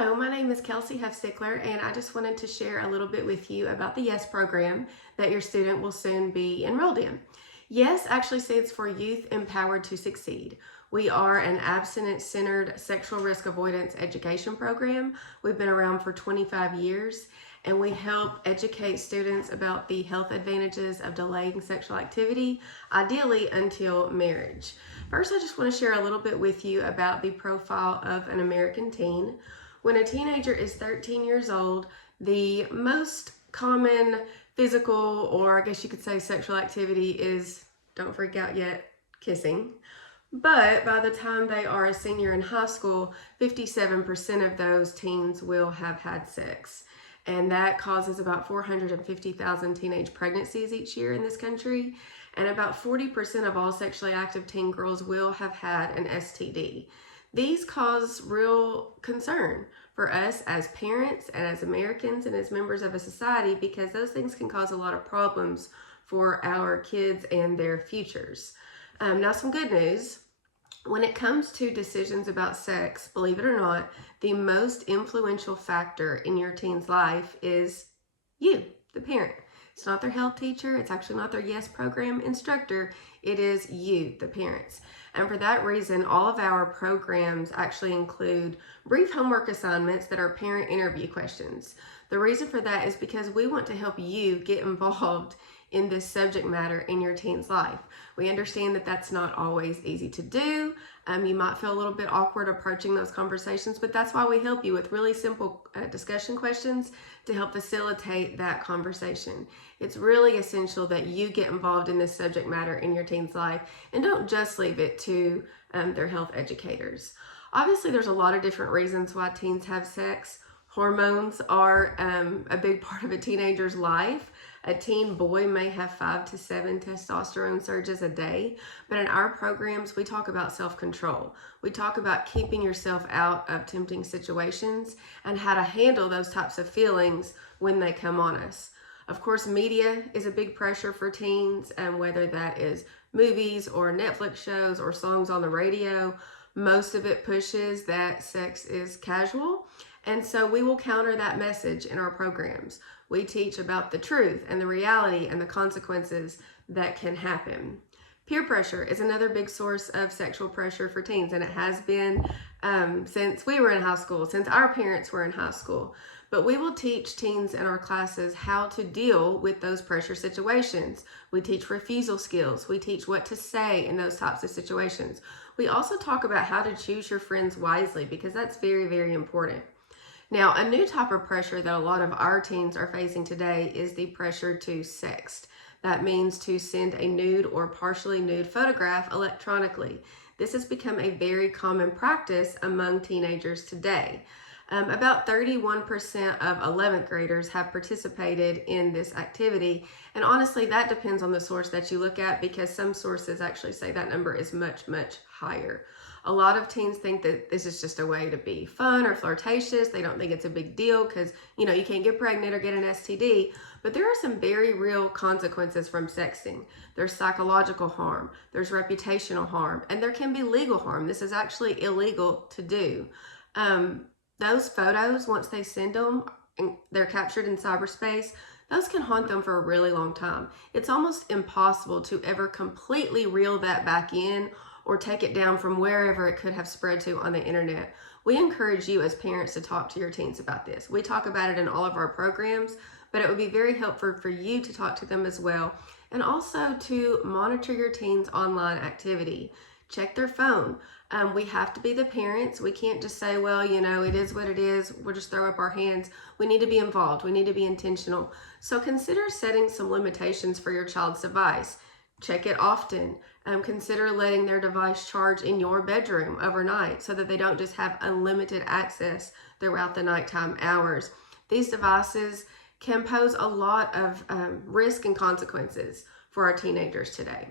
Hello, my name is Kelsey Huffstickler, and I just wanted to share a little bit with you about the Y.E.S program that your student will soon be enrolled in. Y.E.S actually stands for Youth Empowered to Succeed. We are an abstinence-centered sexual risk avoidance education program. We've been around for 25 years, and we help educate students about the health advantages of delaying sexual activity, ideally until marriage. First, I just want to share a little bit with you about the profile of an American teen. When a teenager is 13 years old, the most common physical, or I guess you could say sexual activity is, don't freak out yet, kissing. But by the time they are a senior in high school, 57% of those teens will have had sex. And that causes about 450,000 teenage pregnancies each year in this country. And about 40% of all sexually active teen girls will have had an STD. These cause real concern for us as parents and as Americans and as members of a society, because those things can cause a lot of problems for our kids and their futures. Now, some good news. When it comes to decisions about sex, believe it or not, the most influential factor in your teen's life is you, the parent. It's not their health teacher. It's actually not their Y.E.S program instructor. It is you, the parents. And for that reason, all of our programs actually include brief homework assignments that are parent interview questions. The reason for that is because we want to help you get involved in this subject matter in your teen's life. We understand that that's not always easy to do. You might feel a little bit awkward approaching those conversations, but that's why we help you with really simple discussion questions to help facilitate that conversation. It's really essential that you get involved in this subject matter in your teen's life and don't just leave it to their health educators. Obviously, there's a lot of different reasons why teens have sex. Hormones are a big part of a teenager's life. A teen boy may have 5 to 7 testosterone surges a day, but in our programs, we talk about self-control. We talk about keeping yourself out of tempting situations and how to handle those types of feelings when they come on us. Of course, media is a big pressure for teens, and whether that is movies or Netflix shows or songs on the radio, most of it pushes that sex is casual. And so we will counter that message in our programs. We teach about the truth and the reality and the consequences that can happen. Peer pressure is another big source of sexual pressure for teens, and it has been since we were in high school, since our parents were in high school. But we will teach teens in our classes how to deal with those pressure situations. We teach refusal skills. We teach what to say in those types of situations. We also talk about how to choose your friends wisely, because that's very, very important. Now, a new type of pressure that a lot of our teens are facing today is the pressure to sext. That means to send a nude or partially nude photograph electronically. This has become a very common practice among teenagers today. About 31% of 11th graders have participated in this activity. And honestly, that depends on the source that you look at, because some sources actually say that number is much, much higher. A lot of teens think that this is just a way to be fun or flirtatious. They don't think it's a big deal because, you can't get pregnant or get an STD. But there are some very real consequences from sexting. There's psychological harm, there's reputational harm, and there can be legal harm. This is actually illegal to do. Those photos, once they send them and they're captured in cyberspace, those can haunt them for a really long time. It's almost impossible to ever completely reel that back in or take it down from wherever it could have spread to on the internet. We encourage you as parents to talk to your teens about this. We talk about it in all of our programs, but it would be very helpful for you to talk to them as well, and also to monitor your teens' online activity. Check their phone. We have to be the parents. We can't just say, well, it is what it is. We'll just throw up our hands. We need to be involved. We need to be intentional. So consider setting some limitations for your child's device. Check it often. Consider letting their device charge in your bedroom overnight so that they don't just have unlimited access throughout the nighttime hours. These devices can pose a lot of risk and consequences for our teenagers today.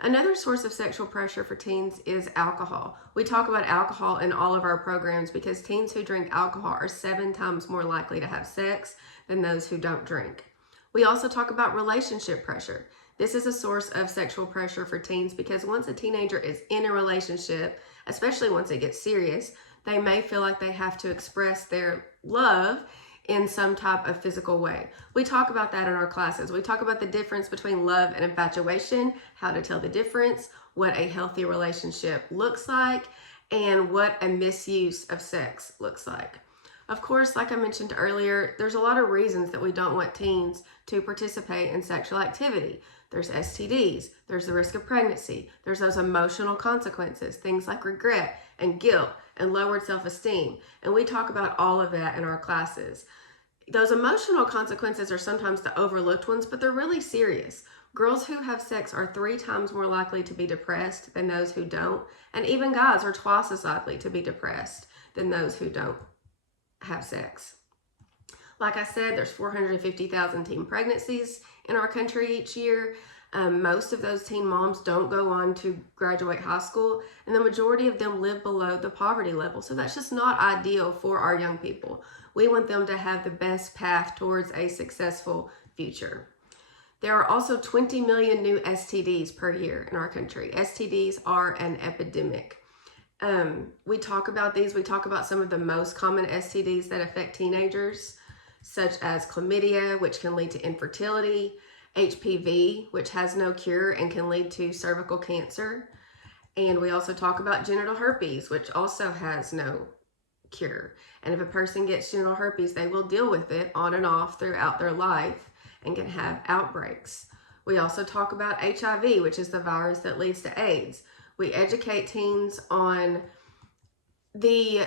Another source of sexual pressure for teens is alcohol. We talk about alcohol in all of our programs because teens who drink alcohol are 7 times more likely to have sex than those who don't drink. We also talk about relationship pressure. This is a source of sexual pressure for teens because once a teenager is in a relationship, especially once it gets serious, they may feel like they have to express their love in some type of physical way. We talk about that in our classes. We talk about the difference between love and infatuation, how to tell the difference, what a healthy relationship looks like, and what a misuse of sex looks like. Of course, like I mentioned earlier, there's a lot of reasons that we don't want teens to participate in sexual activity. There's STDs, there's the risk of pregnancy, there's those emotional consequences, things like regret and guilt and lowered self-esteem. And we talk about all of that in our classes. Those emotional consequences are sometimes the overlooked ones, but they're really serious. Girls who have sex are 3 times more likely to be depressed than those who don't. And even guys are twice as likely to be depressed than those who don't have sex. Like I said, there's 450,000 teen pregnancies in our country each year. Most of those teen moms don't go on to graduate high school, and the majority of them live below the poverty level. So that's just not ideal for our young people. We want them to have the best path towards a successful future. There are also 20 million new STDs per year in our country. STDs are an epidemic. We talk about these. We talk about some of the most common STDs that affect teenagers, such as chlamydia, which can lead to infertility, HPV, which has no cure and can lead to cervical cancer. And we also talk about genital herpes, which also has no cure. And if a person gets genital herpes, they will deal with it on and off throughout their life and can have outbreaks. We also talk about HIV, which is the virus that leads to AIDS. We educate teens on the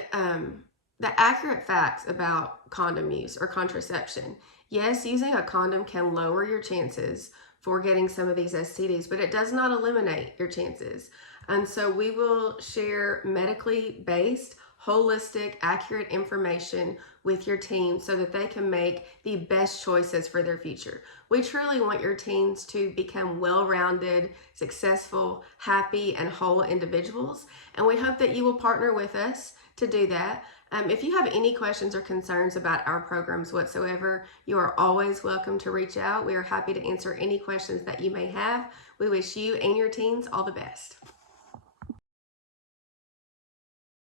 accurate facts about condom use or contraception. Yes, using a condom can lower your chances for getting some of these STDs, but it does not eliminate your chances. And so we will share medically based, holistic, accurate information with your teen so that they can make the best choices for their future. We truly want your teens to become well-rounded, successful, happy, and whole individuals. And we hope that you will partner with us to do that. If you have any questions or concerns about our programs whatsoever, you are always welcome to reach out. We are happy to answer any questions that you may have. We wish you and your teens all the best.